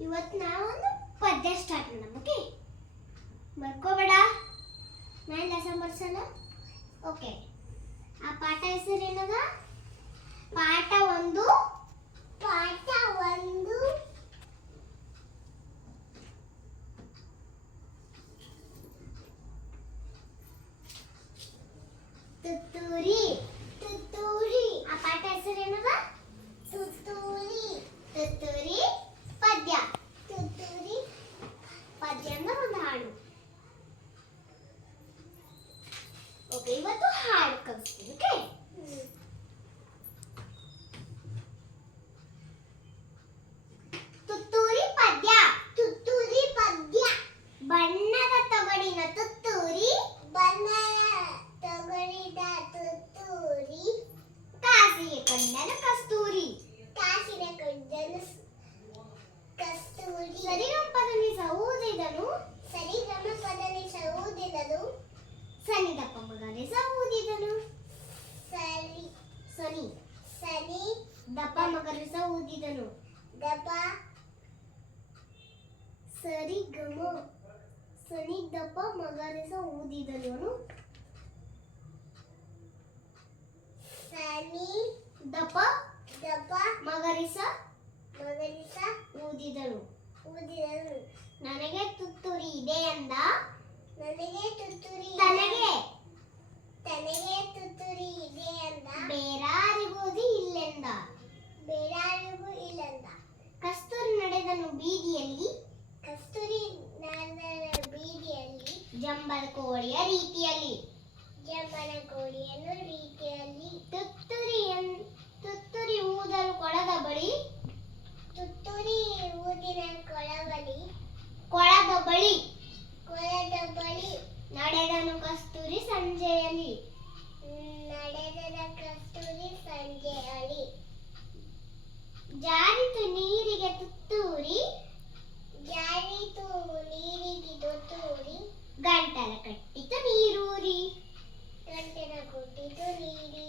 ಇವತ್ತು ನಾವೊಂದು ಪದ್ಯ ಸ್ಟಾರ್ಟ್ ಮಾಡೋಣ ಓಕೆ ಬರ್ಕೋಬೇಡ ನಾನು ಬರ್ಸಲ್ಲ ಓಕೆ ಆ ಪಾಠ ಹೆಸರೇನದ ಪಾಠ ಒಂದು. ಪಾಠ ಒಂದು. ತುತ್ತೂರಿ ಆ ಪಾಠ ಹೆಸರೇನದ ತುತ್ತೂರಿ ತುತ್ತೂರಿ ಪದ್ಯ ತುತ್ತೂರಿ ಪದ್ಯ ಅಂದ್ರೆ ಒಂದು ಹಾಡು ಓಕೆ ಇವತ್ತು ಹಾಡು ಕಲಿಸ್ತೀವಿ ಓಕೆ ತುತ್ತೂರಿ ಪದ್ಯ ತುತ್ತೂರಿ ಪದ್ಯ ಬಣ್ಣದ ತೊಗಡಿನ ತುತ್ತೂರಿ ಬಣ್ಣದ ತೊಗಡಿದ ತುತ್ತೂರಿ ಕಾಸಿಗೆ ಕೊಂಡನ ಕಸ್ತೂರಿ ಕಾಸಿನ ಕೊಂಡನ ಕಸ್ತೂರಿ ಸರಿಗಂಪದಲ್ಲಿ ಸಹೂದಿದನು ಸರಿಗಮಪದಲ್ಲಿ ಸಹೂದಿದನು ಸನಿದಪ್ಪ ಮಗನೇ ಸಹೂದಿದನು ಸರಿ ಸನಿ ಸನಿ ದಪ್ಪ ಮಗರಿಸ ಊದಿದನು ದಪ ಸರಿ ಗಮ. ಸನಿ ದಪ್ಪ ಮಗರಿಸ ಊದಿದನು. ಸನಿ ದಪ ದಪ ಮಗರಿಸ. ಮಗರಿಸ ಊದಿದನು. ಊದಿದನು. ನನಗೆ ತುತ್ತೂರಿ ಇದೆ ಅಂದ. ನನಗೆ ತುತ್ತೂರಿ ತನಗೆ. ತನಗೆ ತುತ್ತೂರಿ ಇದೆ ಅಂದ. ಬೇರಾರಿಗೂ ಇಲ್ಲೆಂದ. ಬೇರಾರಿಗೂ ಇಲ್ಲಂದ. ಕಸ್ತೂರಿ ನಡೆದನು ಬೀದಿಯಲ್ಲಿ. ಕಸ್ತೂರಿ ನಡೆದ ಬೀದಿಯಲ್ಲಿ. ಜಂಬಲ ಕೋಳಿಯ ರೀತಿಯಲ್ಲಿ. ಜಂಬಲ ಕೋಳಿಯನ್ನು ರೀತಿಯಲ್ಲಿ. ತುತ್ತೂರಿ ತುತ್ತೂರಿ ಊದಲು ಕೊಳದ ಬಳಿ. ತುತ್ತೂರಿ ಊದಿನ ಕೊಳಬಳಿ ಕೊಳದ ಬಳಿ ಕೊಳದ ಬಳಿ ನಡೆದನು ಕಸ್ತೂರಿ ಸಂಜೆಯಲ್ಲಿ ನಡೆದದ ಕಸ್ತೂರಿ ಸಂಜೆಯಲ್ಲಿ ಜಾರಿತು ನೀರಿಗೆ ತುತ್ತೂರಿ ಜಾರಿತು ನೀರಿಗೆ ತುತ್ತೂರಿ ಗಂಟಲ ಕಟ್ಟಿತು ನೀರೂರಿ. ಗಂಟಲ ಕೊಟ್ಟಿತು ನೀರಿ.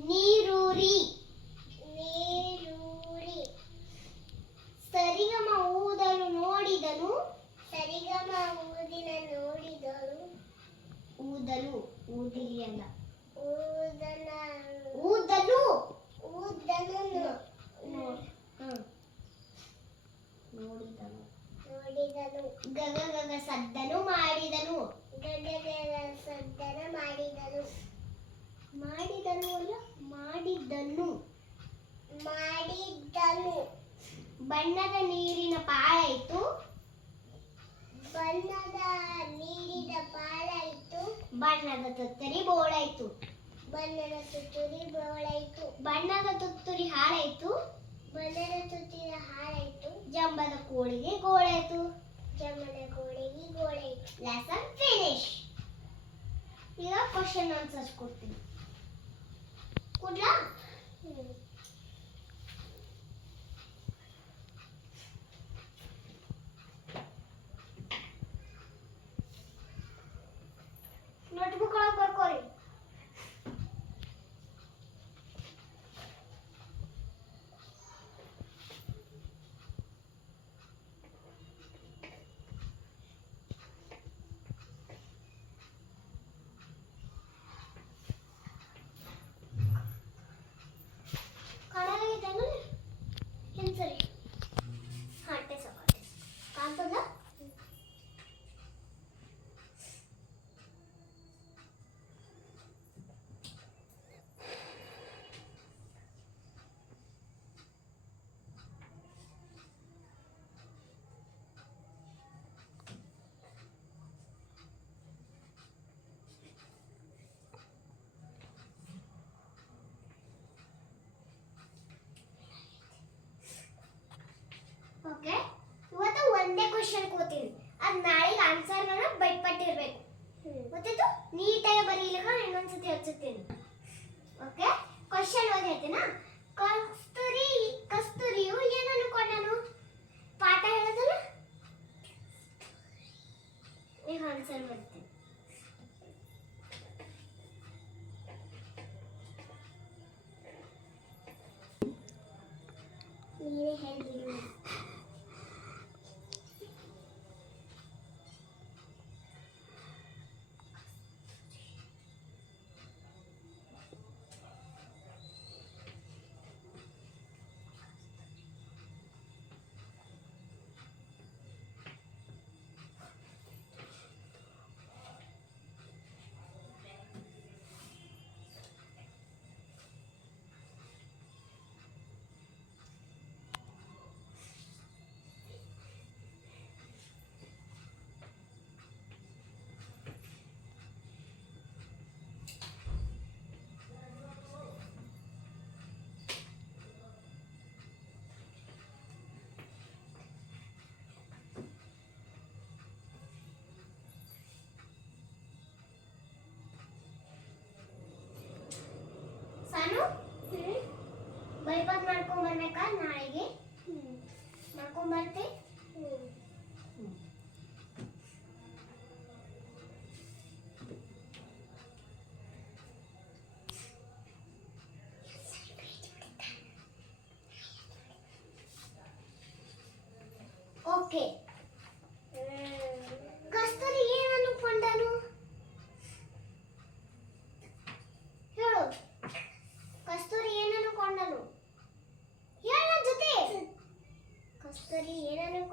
ನೀರೂರಿ. ನೀರೂರಿ. ಸರಿಗಮ ಊದಲು ನೋಡಿದನು. ಸರಿಗಮ ಊದಿನ ನೋಡಿದಳು ಊದಲು ಊದಿಲಿ ಅಲ್ಲ ಊದನ. ಊದಲು. ಊದಲು ನೋಡಿದನು ನೋಡಿದನು ಗಗ ಗಗ ಸದ್ದನು ಮಾಡಿದನು. ಗಗ ಗಗ ಸದ್ದನ ಮಾಡಿದನು. ಮಾಡಿದನು ಅಲ್ಲ ಮಾಡಿದ್ದನು. ಮಾಡಿದ್ದನು. ಬಣ್ಣದ ನೀರಿನ ಪಾಳಾಯಿತು ಬಣ್ಣದ ನೀರಿನ ಪಾಳಾಯಿತು ಬಣ್ಣದ ತುತ್ತರಿ ಬೋಳಾಯಿತು. ಬಣ್ಣದ ತುತ್ತೂರಿ ಬೋಳಾಯಿತು. ಬಣ್ಣದ ತುತ್ತೂರಿ ಹಾಳಾಯಿತು. ಬಣ್ಣದ ತುತ್ತಿನ ಹಾಳಾಯಿತು. ಜಂಬದ ಕೋಳಿಗೆ ಗೋಳಾಯಿತು. ಜಂಬದ ಕೋಳಿಗೆ ಗೋಳಾಯಿತು ಲೆಸನ್ ಫಿನಿಶ್ ಈಗ ಕ್ವಶನ್ ಆನ್ಸರ್ಸ್ ಕೊಡ್ತೀನಿ ಕೊಡ್ಲಾ ಕ್ವಶನ್ ಕೂತೀನಿ ಅದು ನಾಳೆಗೆ ಆನ್ಸರ್ ನಾನು ಬೈಟ್ಪಟ್ಟಿರ್ಬೇಕು ಗೊತ್ತಿತ್ತು ನೀಟಾಗಿ ಬರೀಲಿಕ್ಕೆ ಇನ್ನೊಂದ್ಸತಿ ಹೇಳ್ಸುತ್ತೀನಿ ಓಕೆ ಕ್ವಶನ್ ಓದಿ ಹೇಳ್ತೀನಾ ಕಸ್ತೂರಿ ಕಸ್ತೂರಿಯು ಏನು ಅನ್ಕೊಂಡನು ಪಾಠ ಹೇಳೋದಲ್ಲ ಈಗ ಆನ್ಸರ್ ಬರ್ತೀನಿ ನೀವೇ ಹೇಳ್ಬಿಡಿ ಐವತ್ತು ಮಾಡ್ಕೊಂಬರ್ಬೇಕಾ ನಾಳೆಗೆ ಮಾಡ್ಕೊಂಬರ್ತೆ ಓಕೆ ಕಸ್ತೂರಿ ಏನನ್ನು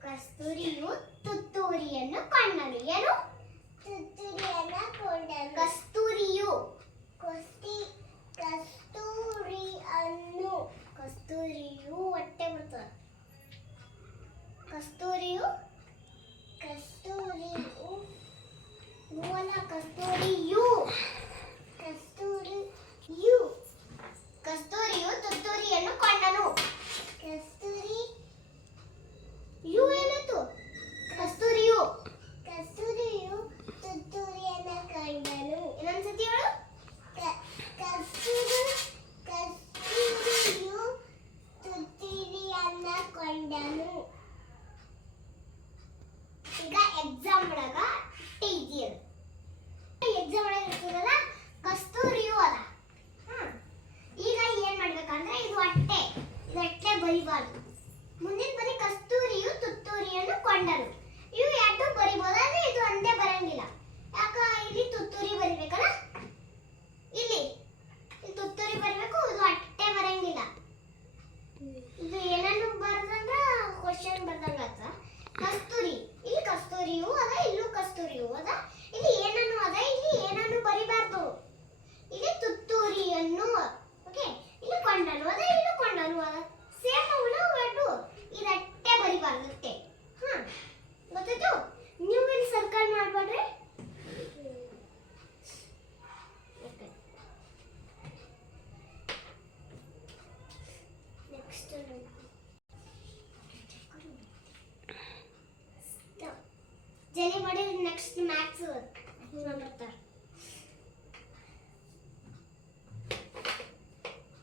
ಕಸ್ತೂರಿಯು ತುತ್ತೂರಿಯನ್ನು ಕಂಡನು. ಏನು? ತುತ್ತೂರಿಯನ್ನು ಕೊಂಡನು. ಕಸ್ತೂರಿಯು ಕಸ್ತಿ ಕಸ್ತೂರಿಯನ್ನು. ಕಸ್ತೂರಿಯು ಹೊಟ್ಟೆ ಬರ್ತದೆ. ಇದನ್ನು ಓಕೆ, ಇಲ್ಲಿ ಕೊಂಡನು, ಅದೇ ಇನ್ನು ಕೊಂಡನು, ಅದ ಸೇಮ್ ಅವನ ಒಟ್ಟು ಇದಟ್ಟೆ ಬರಿಬಾರ್ದತ್ತೆ ಹಾ, ಗೊತ್ತಾಯ್ತು? ನೀವು ಇಲ್ಲಿ ಸರ್ಕಲ್ ಮಾಡಬೇಡ್ರಿ ನೆಕ್ಸ್ಟ್ ಜಲ್ಲಿ ಮಾಡಿ ನೆಕ್ಸ್ಟ್ ಮ್ಯಾಥ್ಸ್ ಬರ್ತಾರೆ